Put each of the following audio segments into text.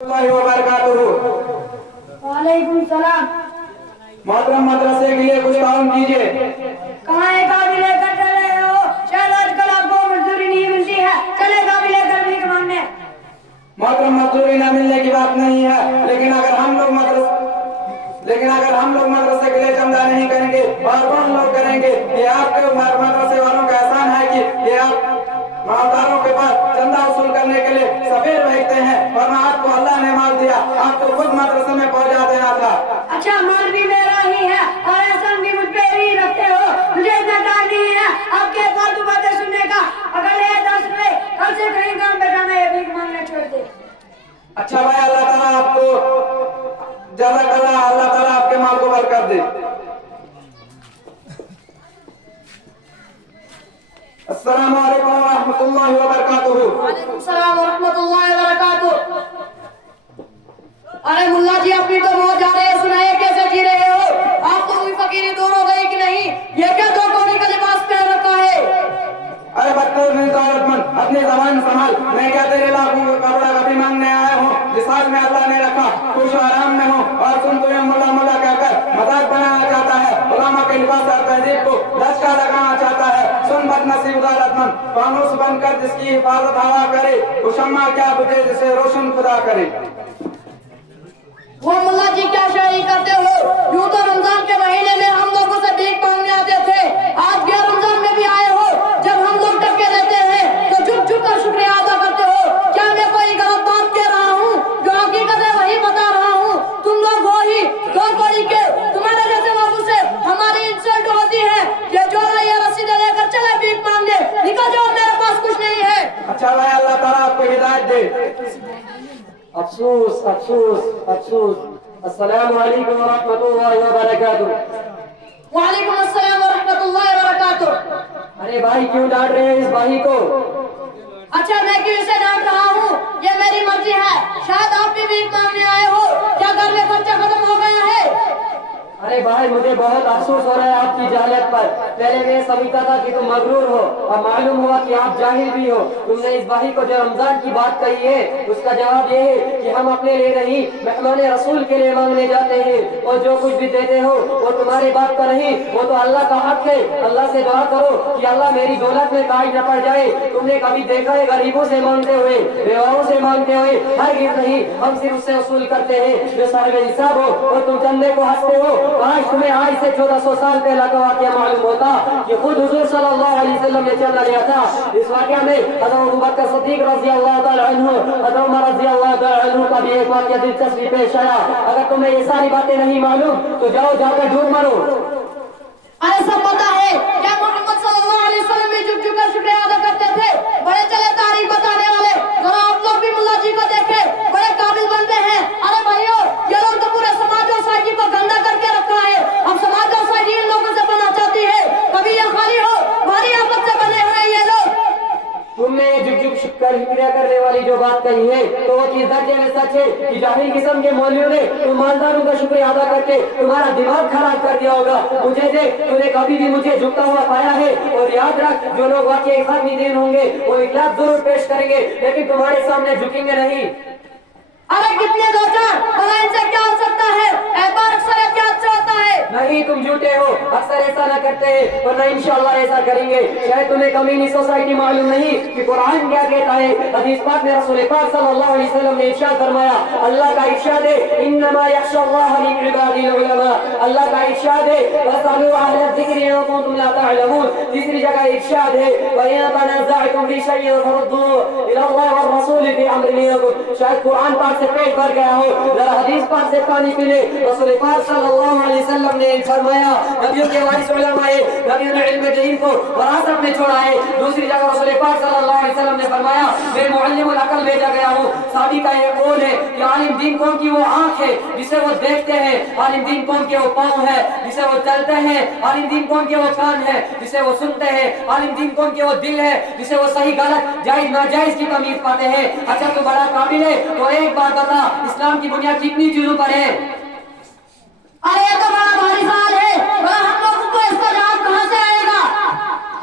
اللہ وبرکاتہ۔ وعلیکم السلام۔ محترم مدرسے کے لیے کچھ تعاون کیجیے۔ کہاں ایک آدمی لے کر چل رہے ہو؟ شاید آج کل آپ کو مزدوری نہیں ملتی ہے، چلے گا بھی لے کر بھیک مانگنے۔ محترم مزدوری نہ ملنے کی بات نہیں ہے، لیکن اگر ہم لوگ مدرسے کے لیے چندہ نہیں کریں گے اور کون لوگ کریں گے؟ یہ آپ کے مدرسے والوں کا احسان ہے کہ یہ آپ مالداروں کے پاس چندہ وصول کرنے کے لیے سفیر بھیجتے ہیں، ورنہ آپ کو اللہ نے مال دیا، آپ کو خود مدرسے میں پہنچا دینا تھا۔ اچھا، مال بھی میرا ہی ہے اور احسان بھی مجھ پہ ہی رکھتے ہو، مجھے اتنا ٹائم نہیں ہے آپ کے فالتو باتیں سننے کا۔ اگر یہ 10 روپے کل سے کہیں کام پہ جانا ہے، بھیک مانگنے چھوڑ دے۔ اچھا بھائی، اللہ تعالیٰ آپ کو جزاک اللہ، اللہ تعالیٰ آپ کے مال کو برکت دے۔ السلام علیکم ورحمۃ اللہ وبرکاتہ۔ وعلیکم السلام ورحمۃ اللہ وبرکاتہ۔ ارے ملا جی، اپنی تو موت جا رہے ہو، سنائے کیسے جی رہے ہو؟ آپ کو بھی فقیری دور ہو گئی کہ نہیں؟ یہ کیا 2 کوڑی کا لباس پہن رکھا ہے؟ ارے بدتر نہیں دولت مند، اپنی زبان سنبھال۔ میں کیا تیرے لاکھوں کا کپڑا کبھی مانگنے آیا ہوں؟ جس حال میں اللہ نے رکھا خوش و آرام میں ہوں، اور تم تو یہ ملا ملا کہہ کر مذاق بنانا چاہتا ہے، علماء کے لباس اور تہذیب کو دھچکا لگانا چاہتا ہے۔ سن بد نصیب دولت مند، فانوس بن کر جس کی حفاظت ہوا کرے، وہ شمع کیا بجھے جسے روشن خدا کرے۔ وہ ملا جی کیا شاعری کرتے ہو؟ یوں تو رمضان کے مہینے میں ہم لوگوں سے بھیک مانگنے آتے تھے، آج بھی رمضان میں بھی آئے ہو، جب ہم لوگ ٹکے لیتے ہیں تو جھک جھک کر شکریہ ادا کرتے ہو۔ کیا میں کوئی غلط بات کہہ رہا ہوں؟ جو حقیقت ہے وہی بتا رہا ہوں۔ تم لوگ ہو ہی 2 کوڑی کے، تمہارے جیسے لوگوں سے ہماری انسلٹ ہوتی ہے۔ یہ جو یہ رسیدیں لے کر چلے بھیک مانگنے، نکل جاؤ، میرے پاس کچھ نہیں ہے۔ اچھا بھائی، اللہ تعالیٰ آپ کو ہدایت دے۔ افسوس افسوس افسوس۔ السلام علیکم ورحمۃ اللہ وبرکاتہ۔ وعلیکم السلام ورحمۃ اللہ وبرکاتہ۔ ارے بھائی، کیوں ڈانٹ رہے ہیں اس بھائی کو؟ اچھا، میں کیوں اسے ڈانٹ رہا ہوں؟ یہ میری مرضی ہے، شاید آپ بھی بھیک مانگنے آئے ہو۔ کیا گھر میں خرچہ ختم ہو گیا ہے؟ ارے بھائی، مجھے بہت افسوس ہو رہا ہے آپ کی جہالت پر۔ پہلے میں سمجھتا تھا کہ تم مغرور ہو، اور معلوم ہوا کہ آپ جاہل بھی ہو۔ تم نے اس بھائی کو جو رمضان کی بات کہی ہے، اس کا جواب یہ ہے کہ ہم اپنے لیے نہیں، مہمان رسول کے لیے مانگنے جاتے ہیں، اور جو کچھ بھی دیتے ہو وہ تمہاری بات کا نہیں، وہ تو اللہ کا حق ہے۔ اللہ سے دعا کرو کہ اللہ میری دولت میں کاج نہ پڑ جائے۔ تم نے کبھی دیکھا ہے غریبوں سے مانگتے ہوئے، بیواؤں سے مانگتے ہوئے؟ ہرگز نہیں، ہم صرف اس سے وصول کرتے ہیں جو صاحب حساب ہو، اور تم چندے کو ہنستے ہو۔ آج تمہیں آج سے 1400 سال پہلا کا واقعہ معلوم ہوتا کہ خود حضور صلی اللہ علیہ وسلم نے چندہ لیا تھا۔ اس واقعہ میں حضرت ابوبکر صدیق رضی اللہ تعالی عنہ، حضرت عمر رضی اللہ تعالی عنہ کا بھی ایک واقعہ دلچسپی پیش آیا۔ اگر تمہیں یہ ساری باتیں نہیں معلوم تو جاؤ جا کر ڈوب مرو۔ ارے سب پتا ہے، کیا محمد صلی اللہ علیہ وسلم بھی جھک جھک کر شکریہ ادا کرتے تھے؟ بڑے چلے تاریخ بتانے والے، ذرا آپ لوگ بھی ملا جی کو دیکھیں، بڑے قابل بنتے ہیں۔ ارے بھائیو، یہ لوگ تو پورے سماج و سائیڈی کو گندا کر کے رکھا ہے۔ اب سماج و سائیڈی ان لوگوں سے بننا چاہتی ہے، کبھی یہ خالی ہو، بھاری آفت سے بنے ہوئے یہ لوگ۔ تم نے یہ جھک جھک کر شکریہ کرنے والی جو بات کہی ہے تو وہ چیز درجے میں سچ ہے کہ جاہل قسم کے مولویوں نے تم مالداروں کا شکریہ ادا کر کے تمہارا دماغ خراب کر دیا ہوگا۔ مجھے دیکھ، تو نے کبھی بھی مجھے جھکتا ہوا پایا ہے، اور یاد رکھ، جو لوگ واقعی ختمی دین ہوں گے وہ اخلاص ضرور پیش کریں گے، لیکن تمہارے سامنے جھکیں گے نہیں۔ ارے کتنے 2-4 بھلا ان سے کیا ہو سکتا ہے؟ اعتبار اکثر احتیاط سے ہوتا ہے۔ نہیں، تم جھوٹے ہو، اکثر ایسا نہ کرتے ہیں، اور نہ انشاءاللہ ایسا کریں گے۔ شاید تمہیں کمینی سوسائٹی معلوم نہیں کہ قرآن کیا کہتا ہے۔ حدیث پاک میں رسول پاک صلی اللہ علیہ وسلم نے ارشاد فرمایا، اللہ کا ارشاد ہے، انما یخشی اللہ من عباده العلماء۔ اللہ کا ارشاد ہے، فاسألوا اہل الذکر ان کنتم لا تعلمون۔ تیسری جگہ ارشاد ہے، وَإِن تَنَازَعْتُمْ فِي شَيْءٍ فَرُدُّوهُ إِلَى اللَّهِ وَالرَّسُولِ فِي أَمْرٍ مِنْكُمْ۔ شاید قرآن پاک سے پیٹ بھر گیا ہو، ذرا حدیث پاک سے پانی پی لے۔ رسول پاک صلی اللہ علیہ وسلم نے فرمایا، نبیوں کے وارث علماء ہیں، نبیوں نے علم دین کو وراثت میں چھوڑا ہے۔ دوسری جگہ رسول پاک صلی اللہ علیہ وسلم نے فرمایا، میں معلم العقل بھیجا گیا ہوں۔ صحابی کا یہ قول ہے کہ عالم دین کون کی وہ آنکھ ہے جسے وہ دیکھتے ہیں، عالم دین کون کے وہ پاؤں ہے جسے وہ چلتے ہیں، عالم دین کون کے وہ کان ہے جسے وہ سنتے ہیں، عالم دین کون کے وہ دل ہے جسے وہ صحیح غلط جائز ناجائز کی تمیز پاتے ہیں۔ اچھا، تو بڑا قابل ہے، تو ایک بات بتا، اسلام کی بنیاد کتنی چیزوں پر ہے؟ ارے یہ تو بڑا بھاری سوال ہے، بڑا ہم لوگوں کو اس کا جواب کہاں سے آئے گا؟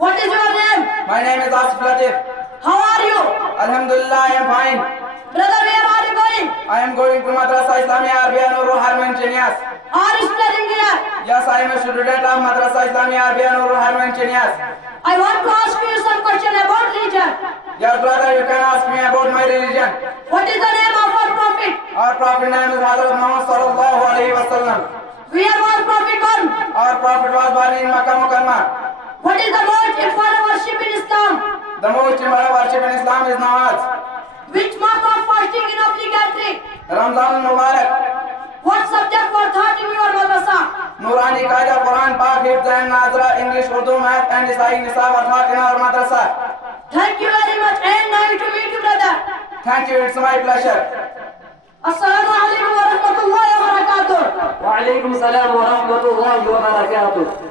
What is your name? My name is Asif Latif. How are you? Alhamdulillah, I am fine. Brother, where are you going? I am going to Madrasa Islamia Arbia Nurul Haramain Chenias. Are you studying here? Yes, I am a student of Madrasa Islamia Arbia Nurul Haramain Chenias. I want to ask you some question about religion. Yes, brother, you can ask me about my religion. What is the name of our prophet? Our prophet name is Hazrat Muhammad sallallahu alaihi wasallam. Where was prophet born? Our prophet was born in Makkah Mukarramah. What is the most important worship in Islam? The most important worship in Islam is namaz. Which month of fasting is obligatory? Ramzan Mubarak. What subject was taught in your madrasa? Nurani Qaida, Quran, Pak, Hifz and Nazra, English, Urdu, Math and Isai Nisab are taught in our madrasa. Thank you very much and nice to meet you, brother. Thank you, it's my pleasure. Assalamu alaikum wa rahmatullahi wa barakatuh. وعليكم السلام ورحمة الله وبركاته.